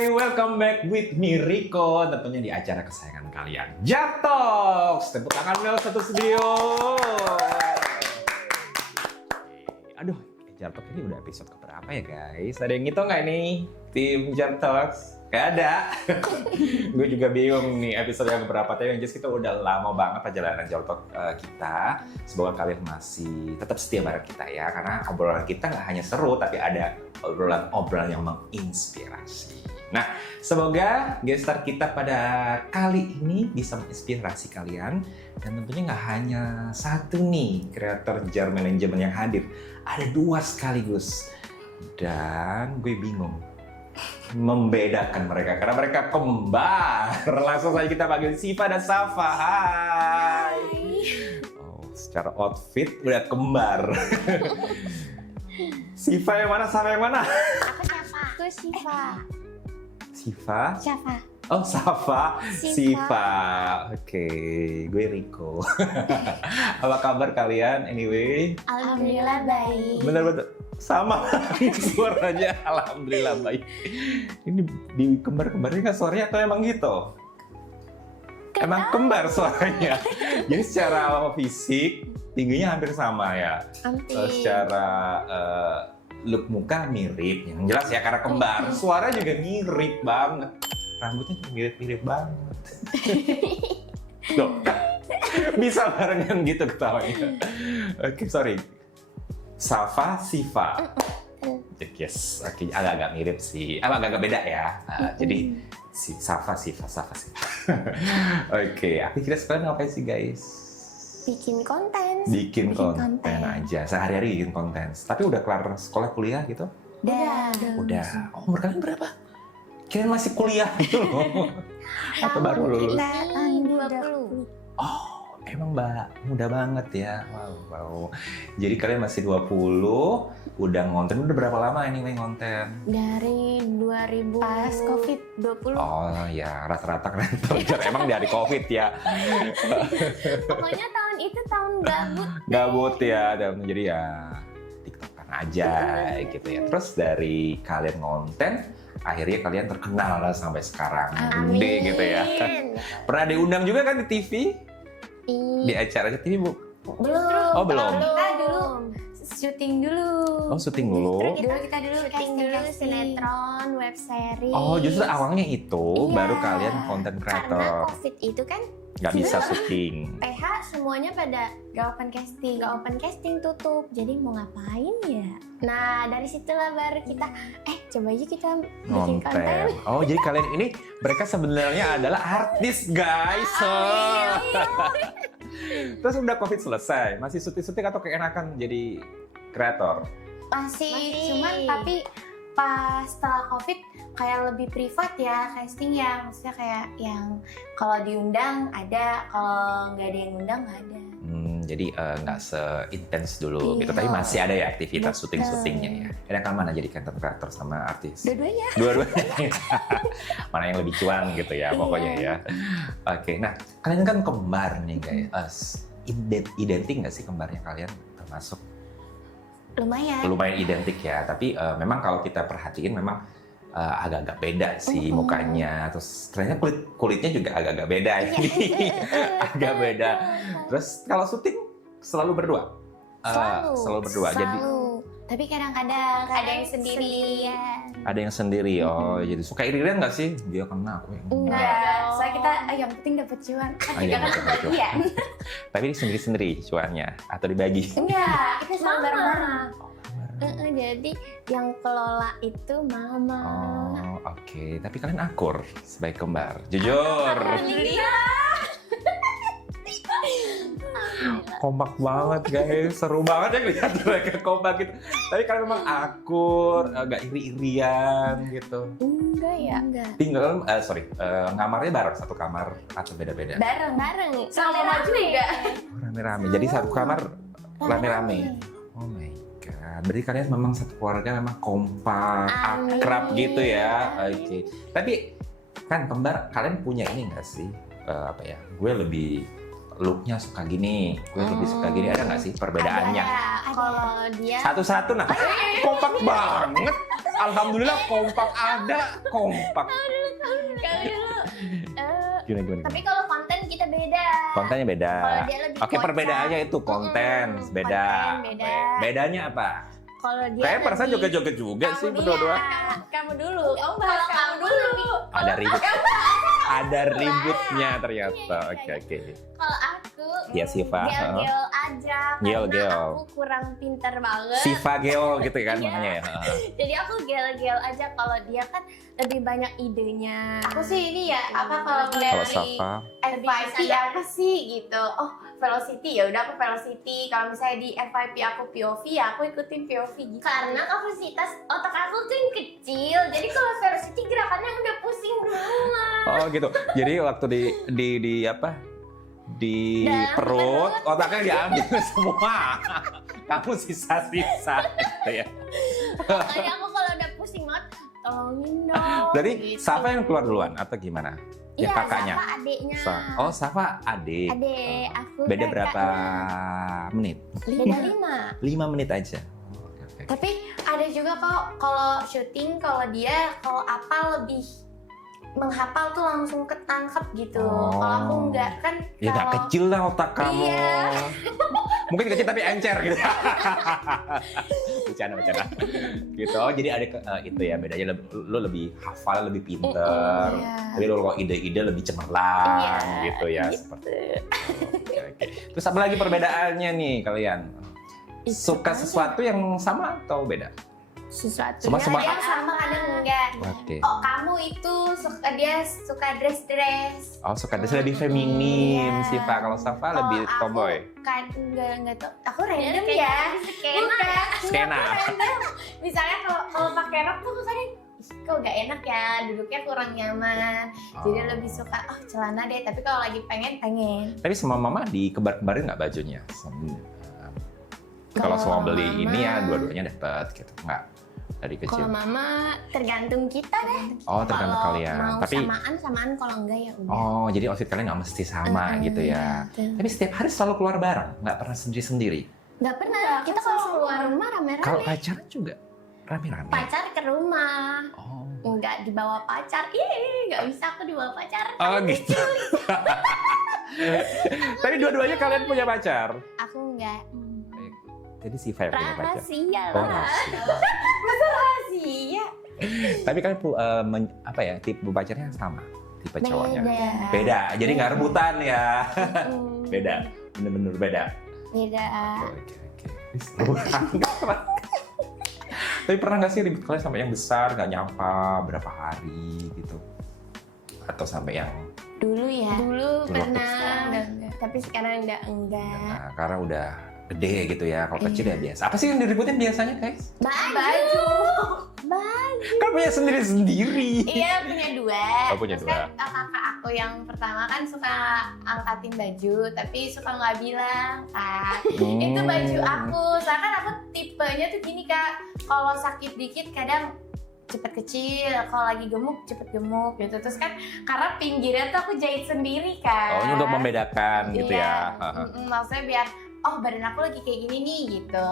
Hai, welcome back with me Rico, tentunya di acara kesayangan kalian, Jar Talks. Tepuk tangan dong satu studio. Aduh, Jar Talks ini udah episode keberapa ya guys? Ada yang ngitung nggak nih tim Jar Talks? Gak ada. Gue juga bingung nih episode yang keberapa. Tapi yang jelas kita udah lama banget perjalanan Jar Talks kita. Semoga kalian masih tetap setia bareng kita ya, karena obrolan kita nggak hanya seru, tapi ada obrolan yang menginspirasi. Nah, semoga guest star kita pada kali ini bisa menginspirasi kalian. Dan tentunya nggak hanya satu nih kreator jar manajemen yang hadir. Ada dua sekaligus. Dan gue bingung membedakan mereka karena mereka kembar. Langsung saja kita panggil Siva dan Safa. Hai. Oh, secara outfit udah kembar. Siva yang mana, Safa yang mana? Aku Safa. Aku Siva. Siva? Safa. Oh, Safa. Siva. Siva. Oke, gue Rico. Apa kabar kalian anyway? Alhamdulillah baik. Bener-bener sama suaranya, alhamdulillah baik. Ini di kembar-kembarnya kan suaranya atau emang gitu? Emang kembar suaranya. Jadi secara fisik tingginya hampir sama ya. Secara look muka mirip. Yang jelas ya karena kembar. Suara juga mirip banget. Rambutnya juga mirip-mirip banget. Loh, bisa barengan gitu ketawanya. Oke, sorry. Safa, Siva. Yes, oke, agak-agak mirip sih. Agak-agak beda ya. Jadi Safa, Siva. Oke, aktivitas kalian ngapain sih guys? Bikin konten. Bikin konten aja. Sehari-hari bikin konten. Tapi udah kelar sekolah kuliah gitu? Udah. Oh, umur kalian berapa? Kalian masih kuliah gitu loh. Atau baru lulus? Kita 20. Oh, emang Mbak, muda banget ya. Wow. Jadi kalian masih 20, udah ngonten. Udah berapa lama ini ngonten? Dari 2000 pas COVID-20. Oh ya, rata-rata kalian kerja emang dari COVID ya. Pokoknya tahun itu tahun gabut. Gabut ya, dan jadi ya TikTokan aja gitu ya. Terus dari kalian ngonten, akhirnya kalian terkenal lah sampai sekarang. Gede gitu ya. Pernah diundang juga kan di TV? Di acara TV, Bu? Belum. Oh, belum. Kita dulu syuting dulu. Oh, syuting dulu. Kita dulu syuting dulu sinetron, web series. Oh, justru awalnya itu Iya. baru kalian content Karena creator. COVID itu kan Nggak bisa syuting. PH semuanya pada gak open casting tutup. Jadi mau ngapain ya? Nah dari situlah baru kita coba aja kita bikin konten. Ngonten. Oh, jadi kalian ini mereka sebenarnya adalah artis, guys. Terus udah COVID selesai, masih syuting atau keenakan jadi kreator? Masih. Cuman tapi pas setelah COVID kayak lebih privat ya casting ya. Maksudnya kayak yang kalau diundang ada, kalau nggak ada yang undang nggak ada. Jadi nggak seintens dulu Iya. gitu, tapi masih ada ya aktivitas Betul. syuting-syutingnya ya. Enakan mana jadi content creator sama artis? Dua-duanya. Dua-duanya. Mana yang lebih cuan gitu ya pokoknya ya. Oke, nah kalian kan kembar nih guys. Identik nggak sih kembarnya kalian termasuk? Lumayan identik ya, tapi memang kalau kita perhatiin memang agak-agak beda sih mukanya. Terus ternyata kulitnya juga agak-agak beda ini. Agak beda. Terus kalau syuting selalu berdua? Selalu berdua. Jadi tapi kadang-kadang ada yang sendirian. ada yang sendiri. Oh, jadi suka iri-irian nggak sih? Dia kena, aku yang Enggak, soalnya kita yang penting dapat cuan. iya, Jangan dapat cuan. kebagian. Tapi ini sendiri-sendiri cuannya atau dibagi? Enggak, kita selalu bareng-bareng. Oh, Jadi yang kelola itu mama. oh, oke. Tapi kalian akur sebagai kembar. Jujur. Kompak banget guys, seru banget ya lihat mereka kompak gitu. Tapi kalian memang akur, agak iri-irian gitu. Enggak ya? Enggak. Tinggal, ngamarnya bareng satu kamar atau beda-beda? Bareng-bareng. Sama mama juga. Oh, rame-rame. Jadi satu kamar rame-rame. Oh my god. Berarti kalian memang satu keluarga memang kompak, Amin. akrab gitu ya. Oke. Tapi kan kembar kalian punya ini nggak sih? Gue lebih looknya suka gini, gue lebih suka gini, ada nggak sih perbedaannya? Kalau dia Satu-satu nah, kompak banget. Alhamdulillah kompak ada, kompak. Kalau dulu, Gimana? tapi kalau konten kita beda. Kontennya beda. Kalau dia lebih Oke, kocak. perbedaannya itu konten beda. Konten beda. Bedanya apa? Kalau dia Kayak perasaan lebih- joget-joget juga Kamu sih dia. berdua-dua. Kamu dulu. Kalau kamu dulu. Ada ribut. Ada ributnya ternyata. Oke. Kalau aku Ya, Siva. gel-gel aja. Gel-gel. Karena aku kurang pintar banget. Siva Geo gitu kan Iya. makanya ya. Jadi aku gel-gel aja. Kalau dia kan lebih banyak idenya. Aku sih ini ya apa kalau Kalau Safa, FYP apa sih gitu. Oh, Velocity ya udah aku Velocity. Kalau misalnya di FYP aku POV ya aku ikutin POV gitu. Karena kapasitas otak aku kan kecil. Jadi kalau Velocity gerakannya udah pusing duluan. oh gitu. Jadi waktu di apa? Di Dalam perut, otaknya diambil semua. Kamu sisa-sisa gitu ya. Makanya aku kalau udah pusing banget, tolongin dong. Jadi gitu. Safa yang keluar duluan atau gimana? Iya, Ya kakaknya. Safa adeknya. Oh, Safa adik. Adek, aku Beda kakaknya. berapa menit? Beda 5. 5 menit aja. Oke. Tapi ada juga kok kalau syuting kalau dia kalau apa lebih menghafal tuh langsung ketangkep gitu. Oh. Kalau aku enggak kan Ya nggak kalau kecil lah otak kamu. Iya. Mungkin kecil tapi encer gitu. Bercanda. Gitu. Oh, jadi ada itu ya bedanya lu lebih hafal, lebih pinter. Iya. Tapi lu kalau ide-ide lebih cemerlang Iya, gitu ya. gitu. Seperti Oke. Terus apa lagi perbedaannya nih kalian? Itu Suka aja. sesuatu yang sama atau beda? Sesuatu Semua- yang sama kadang enggak. Oke. Oh, kamu itu dia suka dress. Oh, suka dia lebih feminim Iya. Siva. Kalau Safa Kalau lebih aku tomboy. Kan enggak tahu. Aku random ya. Bukan. Skena. Misalnya kalau pakai rok tuh kadang "Ih, kok gak enak ya, duduknya kurang nyaman. Jadi Oh. lebih suka celana deh, tapi kalau lagi pengen. Tapi sama mama dikebar-kebarin nggak bajunya? Kalau semua beli Mama- ini ya dua-duanya dapat gitu, nggak dari kecil. Kalau mama tergantung kita deh. Oh, tergantung Kalau kalian. mau Tapi samaan kalau enggak ya udah. oh, jadi outfit kalian nggak mesti sama gitu ya. Gitu. Tapi setiap hari selalu keluar bareng, nggak pernah sendiri-sendiri. Nggak pernah. Kita kalau keluar rumah rame-rame. Kalau pacaran juga rame-rame. Pacar ke rumah. Oh. Enggak dibawa pacar. Ih, nggak bisa aku dibawa pacar. Oh gitu. Tapi dua-duanya kalian punya pacar. Aku enggak. Jadi Siva yang punya pacar. Rahasia Oh, lah. rahasia. Rahasia. Tapi kalian apa ya tipe pacarnya sama, tipe cowoknya. Beda. Beda. Jadi nggak rebutan ya. Mm. Beda. Bener-bener beda. Beda. Oke. Seru banget. Tapi pernah nggak sih ribut kalian sampai yang besar nggak nyapa berapa hari gitu? Atau sampai yang Dulu ya. Dulu Dulu pernah. waktu Tapi sekarang enggak. nah, karena udah gede gitu ya. Kalau kecil ya biasa. Apa sih yang diributin biasanya guys? Baju. Kan punya sendiri-sendiri. Iya punya dua. Oh, punya Terus dua. kan kakak aku yang pertama kan suka angkatin baju, tapi suka nggak bilang kan. Itu baju aku. Soalnya kan aku tipenya tuh gini kak. Kalau sakit dikit kadang cepet kecil, kalau lagi gemuk cepet gemuk gitu. Terus kan karena pinggirnya tuh aku jahit sendiri kan. Oh, ini untuk membedakan gitu ya. Iya. Maksudnya biar oh badan aku lagi kayak gini nih gitu.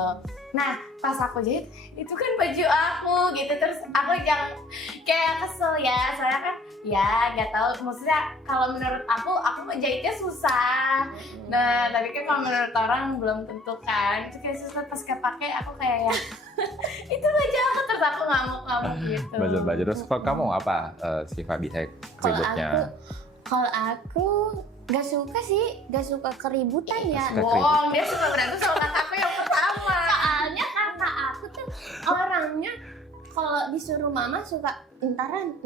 Nah pas aku jahit itu kan baju aku gitu, terus aku yang kayak kesel ya, soalnya kan ya nggak tahu, maksudnya kalau menurut aku mau jahitnya susah. Nah tapi kan kalau menurut orang belum tentu kan, itu kayak susah. Pas kepake aku kayak ya itu baju aku, terus aku ngamuk gitu. Baju. Terus kalau kamu apa Siva bisa ributnya? Kalau aku gak suka sih, gak suka keributan ya. Suka Bohong, dia suka berantem sama kakak aku yang pertama. Soalnya kakak aku tuh orangnya kalau disuruh mama suka entaran.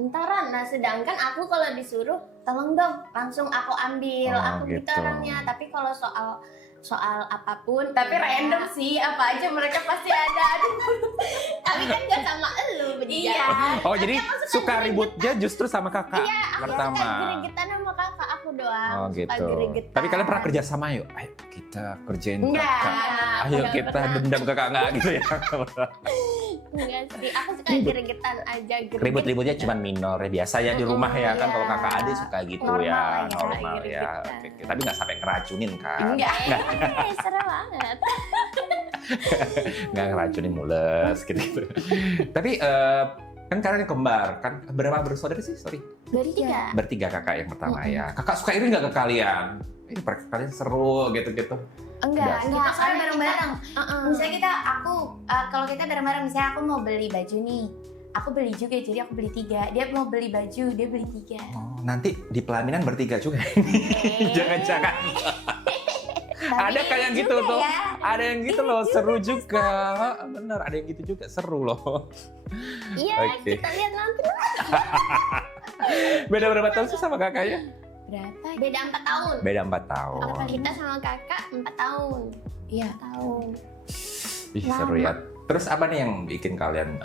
Nah sedangkan aku kalau disuruh tolong dong, langsung aku ambil. Oh, Aku gitu gitu. orangnya. Tapi kalau soal apapun, tapi random sih, apa aja mereka pasti ada. Tapi kan gak sama elu bertiga. Iya. Oh, jadi suka ributnya justru sama kakak Aku pertama. suka gregetan sama kakak aku doang. Oh Suka gitu. gregetan. Tapi kalian pernah kerja sama yuk? Ayo kita kerjain Enggak. kakak. Ayo Enggak kita pernah. dendam ke kakak gitu ya. Enggak sih, aku suka gregetan aja. Ribut-ributnya cuma minor ya, biasa ya di rumah ya kan. Iya. Kalau kakak adik suka gitu Normal ya, ya, normal ya. gregetan. Oke. Tapi nggak sampai ngeracunin kan? Enggak. Seru banget. Nggak ngeracunin mules gitu. Tapi kan kalian kembar, kan berapa bersaudara sih? Sorry. Bertiga kakak yang pertama ya. Kakak suka iri nggak ke kalian? Kalian seru gitu-gitu. Enggak, Enggak. kita soalnya bareng-bareng. Misalnya kalau kita bareng-bareng, misalnya aku mau beli baju nih, aku beli juga, jadi aku beli 3. Dia mau beli baju, dia beli 3. Oh, nanti di pelaminan bertiga juga. Jangan-jangan. Ada kayak gitu tuh. Ya. Ada yang gitu loh, seru juga. Bener, ada yang gitu juga, seru loh. Iya, Oke. kita lihat nanti. Beda berapa tahun sih sama kakaknya? Berapa? Beda 4 tahun. Beda 4 tahun. Kita sama kakak 4 tahun. Iya. Tahun. Ih, seru ya. Terus apa nih yang bikin kalian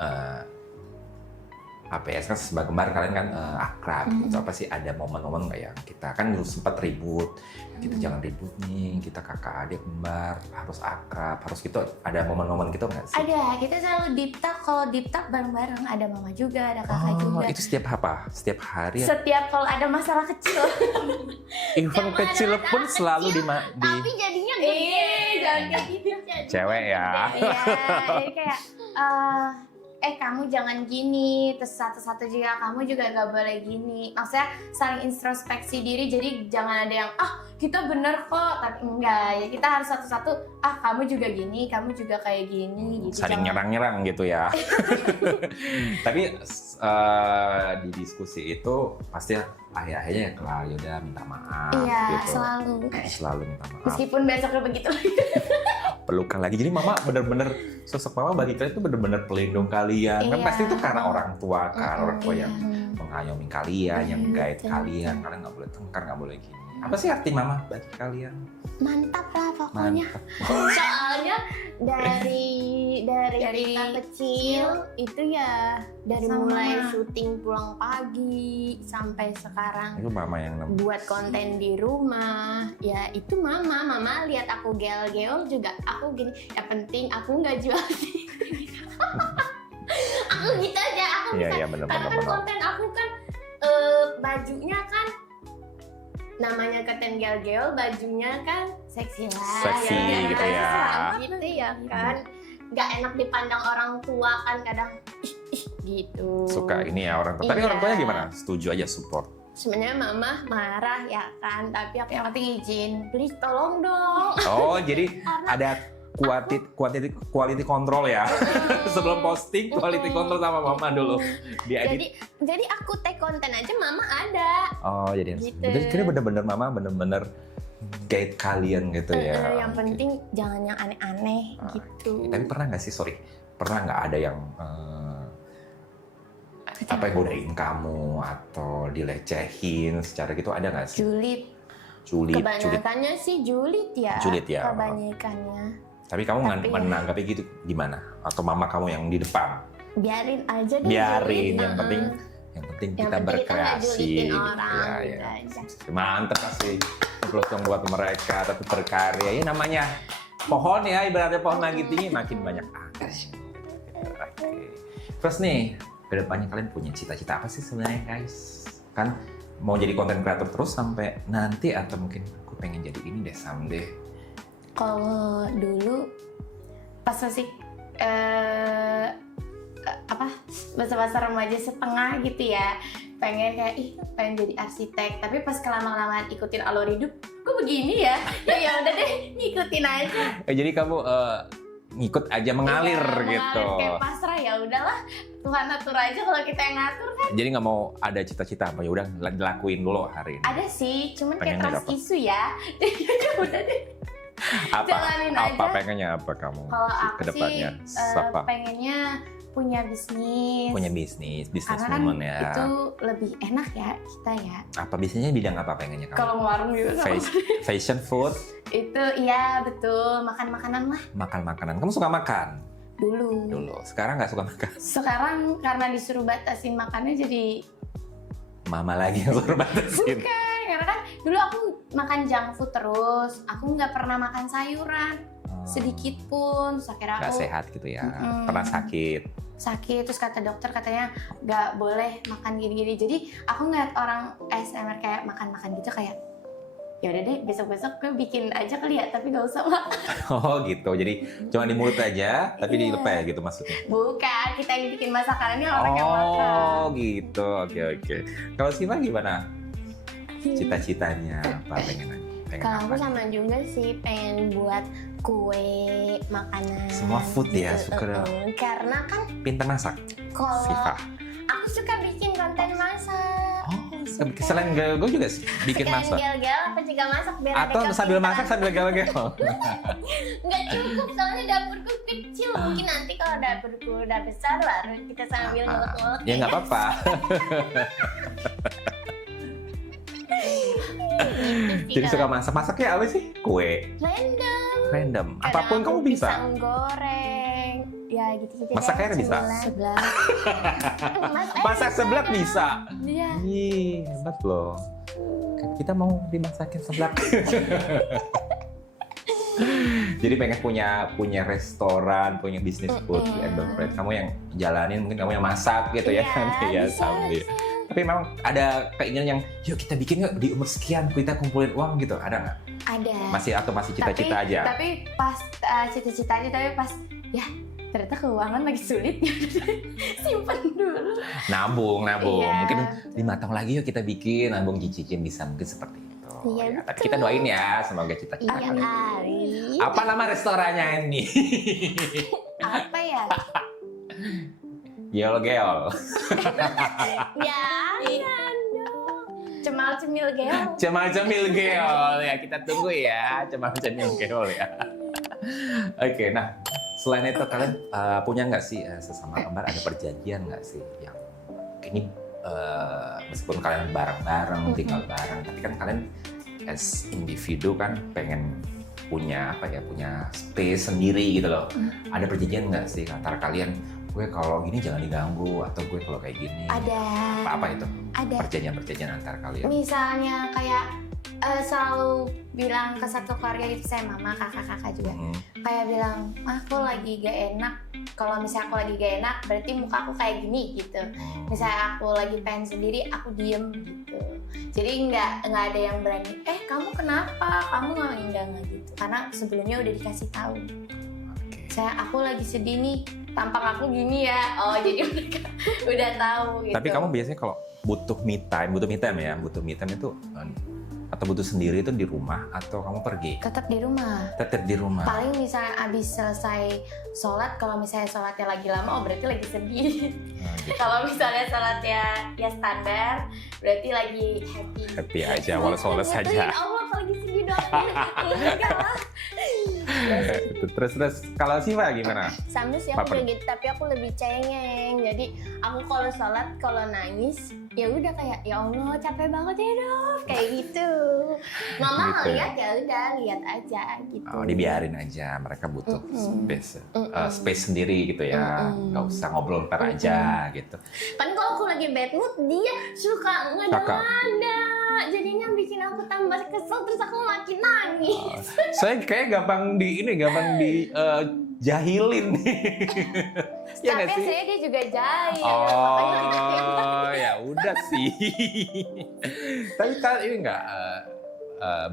APS kan sebagai kembar kalian kan akrab gitu. Apa sih ada momen-momen nggak ya? Kita kan dulu sempat ribut. Kita jangan ribut nih, kita kakak adik kembar harus akrab, harus gitu. Ada momen-momen gitu nggak sih? Ada, kita selalu deep talk. Kalau deep talk bareng-bareng, ada mama juga, ada kakak juga. Itu setiap apa? Setiap hari? Setiap kalau ada masalah kecil. Event kecil pun selalu di Tapi jadinya gede. jangan kayak gitu. cewek ya. Iya, jadi kayak kamu jangan gini, terus satu-satu juga kamu juga gak boleh gini. Maksudnya saling introspeksi diri, jadi jangan ada yang kita bener kok, tapi enggak ya, kita harus satu-satu kamu juga gini, kamu juga kayak gini gitu. Saling nyerang-nyerang gitu ya. Tapi di diskusi itu pasti akhir-akhirnya ya kelar, yaudah minta maaf Iya, gitu. selalu minta maaf. Meskipun besoknya begitu. Pelukan lagi. Jadi mama bener-bener, sosok mama bagi kalian itu bener-bener pelindung kalian. Kan Iya. pasti itu karena orang tua kan, orang tua yang Iya. mengayomi kalian, yang guide betul. kalian. Kalian nggak boleh tengkar, nggak boleh gini. Apa sih arti mama bagi kalian? Mantap lah pokoknya. Mantap. Soalnya dari kita Dari kecil itu ya dari Sama mulai mama. syuting pulang pagi sampai sekarang Itu mama yang buat konten di rumah ya itu mama lihat aku gel-gel juga aku gini ya penting aku nggak jual diri. Aku gitu aja aku Iya, bisa iya, karena bener-bener. kan konten aku kan bajunya kan namanya konten gel-gel bajunya kan Seksi lah. Seksi gitu ya. gitu ya kan nggak enak dipandang orang tua kan kadang ih, gitu suka ini ya orang tua. Tapi Iya. orang tuanya gimana? Setuju aja, support. sebenarnya mama marah ya kan tapi aku Yang penting izin. please tolong dong. Oh, jadi ada quality control ya. Sebelum posting quality control sama mama dulu. Dia jadi aku take konten aja mama ada. Oh, jadi Gitu. jadi kira bener-bener mama bener-bener guide kalian gitu ya. Yang Oke. penting jangan yang aneh-aneh gitu. Tapi pernah nggak sih, pernah nggak ada yang apa yang godain kamu atau dilecehin secara gitu, ada nggak sih? Julid. Julid. Kebanyakannya sih julid ya. Julid ya. Kebanyakannya. Tapi kamu Tapi- menanggapi gitu gimana? Atau mama kamu yang di depan? Biarin aja deh. Biarin, julid. yang penting Yang kita penting kita nggak berkreasi. julitin orang, Ya, gitu ya. aja. Mantep kasih dong buat mereka, tapi berkarya. Ya namanya pohon ya, ibaratnya pohon lagi tinggi makin banyak angin. Oke. Terus nih, kedepannya kalian punya cita-cita apa sih sebenarnya guys? Kan mau jadi konten kreator terus sampai nanti, atau mungkin aku pengen jadi ini deh someday. Kalau dulu pas masih masa-masa remaja setengah gitu ya, pengen kayak pengen jadi arsitek, tapi pas kelama-kelamaan ikutin alur hidup kok begini ya, ya udah deh ngikutin aja. Jadi kamu ngikut aja, mengalir Iya, gitu. kayak pasrah, ya udahlah Tuhan atur aja, kalau kita yang ngatur kan. Jadi nggak mau ada cita-cita apa, ya udah dilakuin dulu hari ini. Ada sih, cuman kayak Pengennya trust apa? isu ya. Jadi ya udah deh. Apa? jalanin Apa aja. pengennya apa kamu? Kalau aku kedepannya? sih Apa? pengennya punya bisnis. Punya bisnis Karena kan woman ya. itu lebih enak ya kita ya. Apa bisnisnya, bidang apa pengennya kamu? Kalau warung juga sama. Fashion, food, Itu iya betul, makan makanan lah makan makanan. Kamu suka makan dulu. dulu. Sekarang nggak suka makan. Sekarang karena disuruh batasin makannya jadi Mama lagi yang suruh batasin. bukan, karena kan dulu aku makan junk food terus, aku nggak pernah makan sayuran sedikit pun. Terus akhirnya Nggak aku sehat gitu ya. Mm-mm. Pernah sakit. sakit, terus kata dokter katanya nggak boleh makan gini-gini. Jadi aku ngeliat orang ASMR kayak makan-makan gitu kayak ya udah deh besok-besok gue bikin aja kali ya, tapi gak usah makan. Oh gitu, jadi cuma di mulut aja, tapi di lepeh gitu maksudnya. Bukan, kita yang bikin masakannya orang yang makan. Oh gitu, oke. Kalau Siva gimana? Cita-citanya apa pengen Kalau aku apa? sama juga sih, pengen buat kue, makanan. Semua food ya, gitu. suka. Karena kan Pintar masak, kalau Siva. aku suka bikin konten masak. Oh, selain gue juga bikin Sekalian masak. gel-gel apa juga masak biar Atau ada sambil masak kepintaran. sambil gel-gel. Nggak cukup, soalnya dapurku kecil. Mungkin nanti kalau dapurku udah besar baru kita sambil ngulek-ngulek. Ya nggak apa-apa. Gitu sih, Jadi suka kalau masak. Masaknya apa sih? Kue. Random. Apapun kadang kamu aku bisa. pisang goreng. Ya gitu-gitu. Masak deh, air bisa? Sebelah. Masak seblak bisa. Iya. Ih, hebat loh. Kita mau dimasakin seblak. Jadi pengen punya restoran, punya bisnis food and bread. Kamu yang jalanin, mungkin kamu yang masak gitu ya. Iya, Ya, bisa, sambil. bisa. Tapi memang ada keinginan yang, yuk kita bikin yuk di umur sekian, kita kumpulin uang gitu. Ada nggak? Ada. Masih cita-cita aja? Tapi pas cita-citanya, tapi pas ya ternyata keuangan lagi sulit. Simpen dulu. Nabung. Iya. Mungkin 5 tahun lagi yuk kita bikin, nabung cicicin bisa mungkin seperti itu. Iya, Ya, tapi betul. kita doain ya, semoga cita-cita Iya, kalian. Ari. Apa nama restorannya ini? Apa ya? Geol. Jangan dong. Cemal cemil gel. Cemil geol ya, kita tunggu ya. Cemil geol ya. Oke, nah selain itu kalian punya nggak sih sesama kembar ada perjanjian nggak sih yang ini meskipun kalian bareng-bareng tinggal bareng, tapi kan kalian as individu kan pengen punya punya space sendiri gitu loh. Ada perjanjian nggak sih antara kalian? Gue kalau gini jangan diganggu, atau gue kalau kayak gini. Ada. Apa itu? Ada. Perjanjian antara kalian. Misalnya kayak selalu bilang ke satu keluarga gitu, saya mama, kakak-kakak juga. Kayak bilang, aku lagi gak enak. Kalau misalnya aku lagi gak enak, berarti muka aku kayak gini gitu. Misalnya aku lagi pengen sendiri, aku diem gitu. Jadi nggak ada yang berani, kamu kenapa? Kamu nggak gitu. Karena sebelumnya udah dikasih tahu. Oke. Aku lagi sedih nih, tampang aku gini ya. Oh, jadi mereka udah tahu gitu. Tapi kamu biasanya kalau butuh me time itu atau butuh sendiri itu di rumah atau kamu pergi? tetap di rumah. Tetap di rumah. Paling misalnya abis selesai sholat, kalau misalnya sholatnya lagi lama, oh berarti lagi sedih. Nah, gitu. Kalau misalnya sholatnya ya standar, berarti lagi happy. Happy aja, walau saja. Ya Allah, kalau lagi sedih doang. Enggak lah. Terus kalau Siva gimana? Sama sih aku Baper. kayak gitu, tapi aku lebih cengeng. Jadi aku kalau sholat, kalau nangis, ya udah kayak ya Allah capek banget ya Dov, kayak gitu. Mama Gitu ya. ngeliat ya udah lihat aja gitu. Oh, dibiarin aja, mereka butuh space sendiri gitu ya. Nggak usah ngobrol ntar aja gitu. Kan kalau aku lagi bad mood, dia suka ngada-ngada. Jadinya bikin aku tambah kesel, terus aku makin nangis. Saya kayak gampang jahilin nih. Ya Tapi nggak sih? sebenarnya dia juga jahil. Makanya kita Oh, ya udah sih. Tapi kalian ini nggak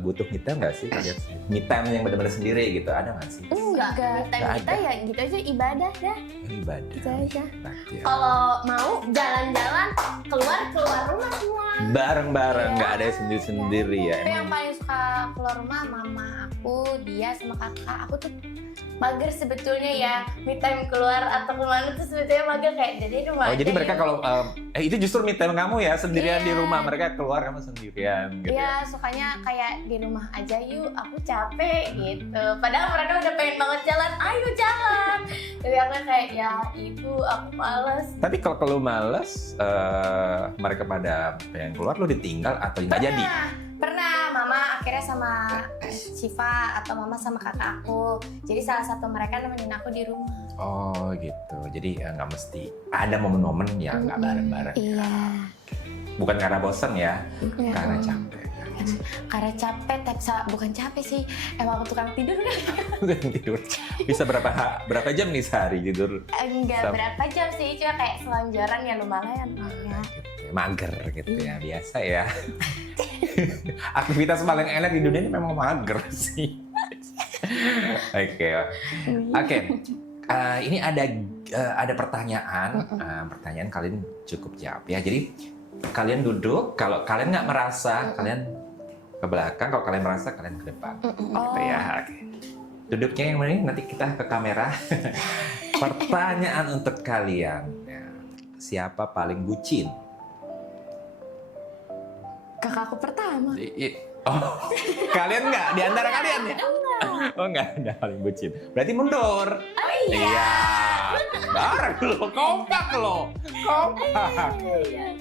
butuh me time nggak sih? Kalian me time yang benar-benar sendiri gitu, ada nggak sih? Enggak, me time Nggak kita ada. ya gitu aja, ibadah dah. Ibadah. Gitu aja. Berarti ya. Kalau mau jalan-jalan, keluar rumah semua. Bareng-bareng, Iya. nggak ada yang sendiri-sendiri ya. Tapi yang Emang paling suka keluar rumah mama aku, dia sama kakak. Aku tuh mager sebetulnya ya, me time keluar atau kemana tuh sebetulnya mager, kayak jadi rumah Oh, aja jadi mereka yuk. kalau itu justru me time kamu ya, sendirian Iya. di rumah, mereka keluar kamu sendirian gitu. Iya, sukanya kayak di rumah aja yuk, aku capek gitu. Padahal mereka udah pengen banget jalan, ayo jalan. Tapi aku kayak, ya ibu, aku males. Tapi kalau males, mereka pada pengen keluar, lo ditinggal atau nggak jadi? Pernah, mama akhirnya sama Siva atau mama sama kakak aku. Jadi salah satu mereka nemenin aku di rumah. Oh gitu, jadi nggak mesti ada momen-momen yang nggak bareng-bareng. Iya. Bukan karena bosen ya, Iya. karena capek. Karena capek, bukan capek sih. Emang aku tukang tidur kan? Udah tidur. Bisa berapa jam nih sehari tidur? Enggak berapa jam sih, cuma kayak selonjoran ya lumayan. Ya. Gitu. Mager gitu ya, biasa ya. Aktivitas paling enak di dunia ini memang mager sih. Oke. Ini ada pertanyaan. Pertanyaan kalian cukup jawab ya. Jadi kalian duduk. Kalau kalian nggak merasa, kalian ke belakang. Kalau kalian merasa, kalian ke depan. Gitu ya. Oke. Duduknya yang ini nanti kita ke kamera. Pertanyaan untuk kalian. Siapa paling bucin? Kakakku pertama. Oh, kalian nggak? Di antara kalian ya? Oh nggak ada paling bucin. Berarti mundur. Oh iya. Iya. Bareng lo, kompak lo. Kompak. Iya.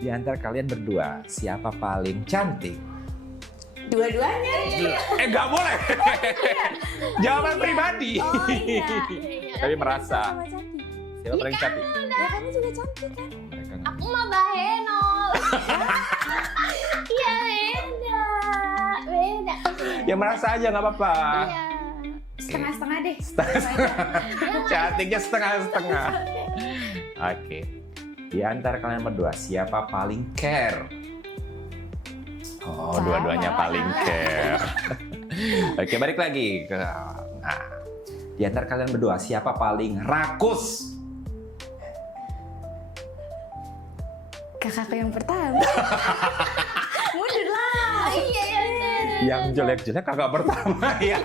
Di antara kalian berdua, siapa paling cantik? Dua-duanya. Nggak boleh. Jawaban pribadi. Oh iya. Tapi merasa. Sama cantik. Siapa paling cantik? Ya kamu juga cantik kan? Mereka nggak. Aku mah bahenol. Iya beda. Ya merasa aja nggak apa-apa. Iya. Setengah-setengah deh. Cantiknya setengah-setengah. Oke. Di antara kalian berdua, siapa paling care? Oh, Sama. dua-duanya paling care. Oke, balik lagi ke. Nah, di antara kalian berdua, siapa paling rakus? Kakakku yang pertama. Mundur lah. Iya. Yang jelek-jelek kakak pertama ya.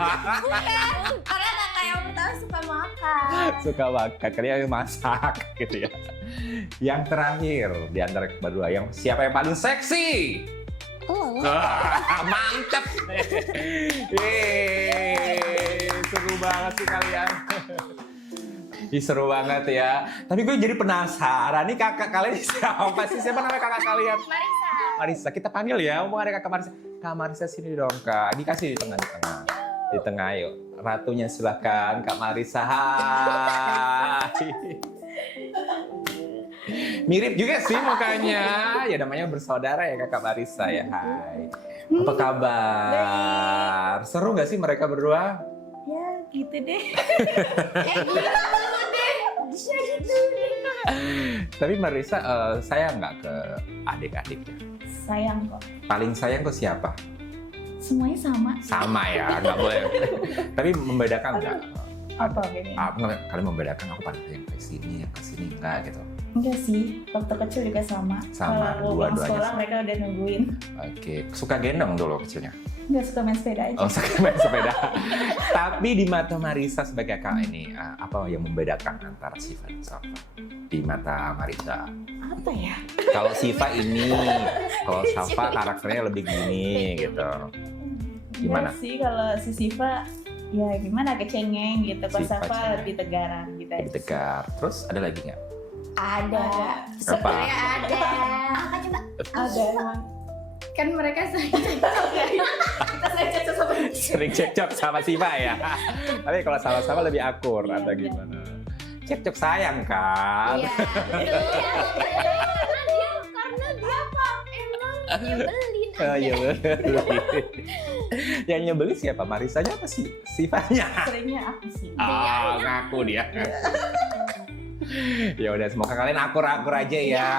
Karena kakak yang pertama suka makan. Suka makan, kalian yang masak gitu ya. Yang terakhir di antara berdua, yang siapa yang paling seksi? Mantap. Seru banget sih kalian. Seru banget ya. Tapi gue jadi penasaran nih, kakak kalian siapa sih? Siapa namanya kakak kalian? Marisa. Kita panggil ya. Mau ada kakak Marisa. Kak Marisa sini dong kak. Dikasih di tengah. Di tengah yuk. Ratunya silakan Kak Marisa. Hai. Mirip juga sih mukanya. Ya namanya bersaudara ya Kakak Marisa ya. Hai. Apa kabar? Seru nggak sih mereka berdua? Ya gitu deh. Bisa gitu. Tapi Marisa sayang nggak ke adik-adiknya? Sayang kok. Paling sayang ke siapa? Semuanya sama. Sama ya, nggak boleh. Tapi membedakan nggak? Apa bedanya? Kalian membedakan aku paling sayang ke sini, yang ke sini enggak gitu. Enggak sih, waktu kecil juga sama. Sama, Kalau pulang dua-duanya sekolah sama. mereka udah nungguin. Oke, suka gendong dulu kecilnya. Enggak suka main sepeda aja. Oh, suka main sepeda. Tapi di mata Marisa sebagai kakak ini, apa yang membedakan antara Siva dan Safa? Di mata Marisa. Apa ya? Kalau Siva ini, kalau Safa karakternya lebih gini gitu. Gimana? Enggak sih, kalau si Siva ya gimana, kecengeng gitu. Kalau Siva Safa cengeng. lebih tegaran gitu aja. Lebih tegar. Terus ada lagi nggak? Ada. Apa? Sebenarnya ada. Kakak coba. Ada emang. Kan mereka sering cekcok ya. Kita sering cekcok sama dia. Sering cekcok sama Siva ya. Tapi kalau sama-sama lebih akur atau gimana? Cekcok sayang kan? Iya. Karena dia Pak emang nyebelin. Oh, iya bener. Yang nyebelin siapa? Marisanya apa sih? Sivanya? Seringnya aku sih. Ah, ngaku dia. Ya udah, semoga kalian akur-akur aja ya. Ya,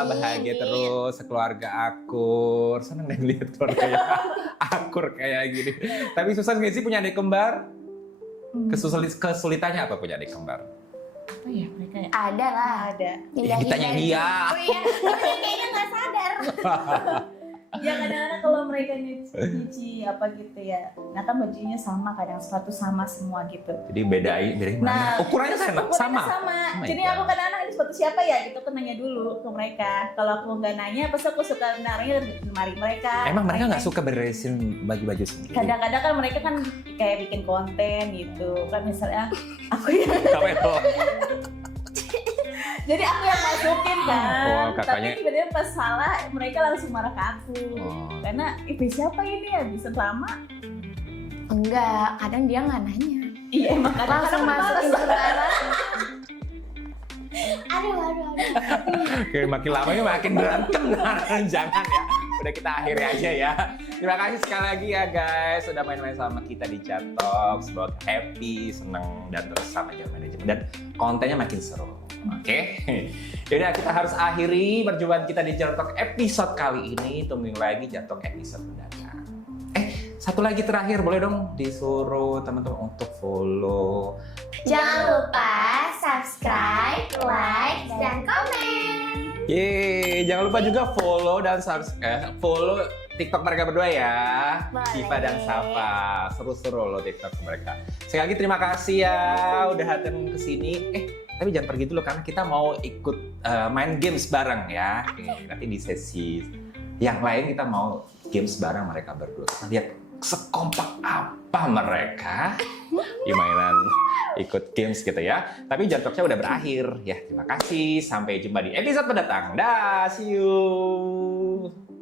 amin. Bahagia terus, sekeluarga akur. Seneng deh lihat keluarga yang akur kayak gini. Tapi susah nggak sih punya adik kembar? Kesulitannya apa punya adik kembar? Apa ya mereka ya? Ada lah. Ada. Ya, ditanya dia. Oh iya, dia kayaknya nggak sadar. Ya kadang-kadang kalau mereka nyuci apa gitu ya, nah kan bajunya sama, kadang sepatu sama semua gitu. Jadi bedain dari mana? Ukurannya itu kan sama. ukurannya Sama. sama. Oh my Jadi God. aku kadang-kadang ini sepatu siapa ya gitu, aku nanya dulu ke mereka. Kalau aku nggak nanya, pas aku suka naruhnya di lemari mereka. Emang mereka nggak suka beresin baju-baju sendiri? Kadang-kadang kan mereka kan kayak bikin konten gitu kan, misalnya aku yang Apa itu? jadi aku yang masukin kan. Oh, kakaknya- Tapi tiba-tiba pas salah mereka langsung marah ke aku. Oh. Karena siapa ini ya bisa lama? Enggak, kadang dia nggak nanya. Iya emang Langsung masukin ke dalam. Aduh. Oke, makin lama ini makin berantem. Jangan ya. Udah kita akhiri aja ya. Terima kasih sekali lagi ya guys sudah main-main sama kita di Chat Talk. Semoga happy, seneng dan terus sama Jalan Manajemen dan kontennya makin seru. Oke. Yaudah kita harus akhiri perjumpaan kita di Jartok episode kali ini. Tungguin lagi Jartok episode mendatang. Satu lagi terakhir, boleh dong disuruh teman-teman untuk follow. Jangan lupa subscribe, like, dan komen. Yeay, jangan lupa juga follow dan follow TikTok mereka berdua ya. Boleh. Siva dan Safa. Seru-seru loh TikTok mereka. Sekali lagi terima kasih ya udah datang ke sini. Tapi jangan pergi dulu karena kita mau ikut main games bareng ya. Nanti di sesi yang lain kita mau games bareng mereka berdua. Kita lihat sekompak apa mereka di mainan ikut games gitu ya. Tapi Jartoknya udah berakhir ya. Terima kasih. Sampai jumpa di episode mendatang. Dah, see you.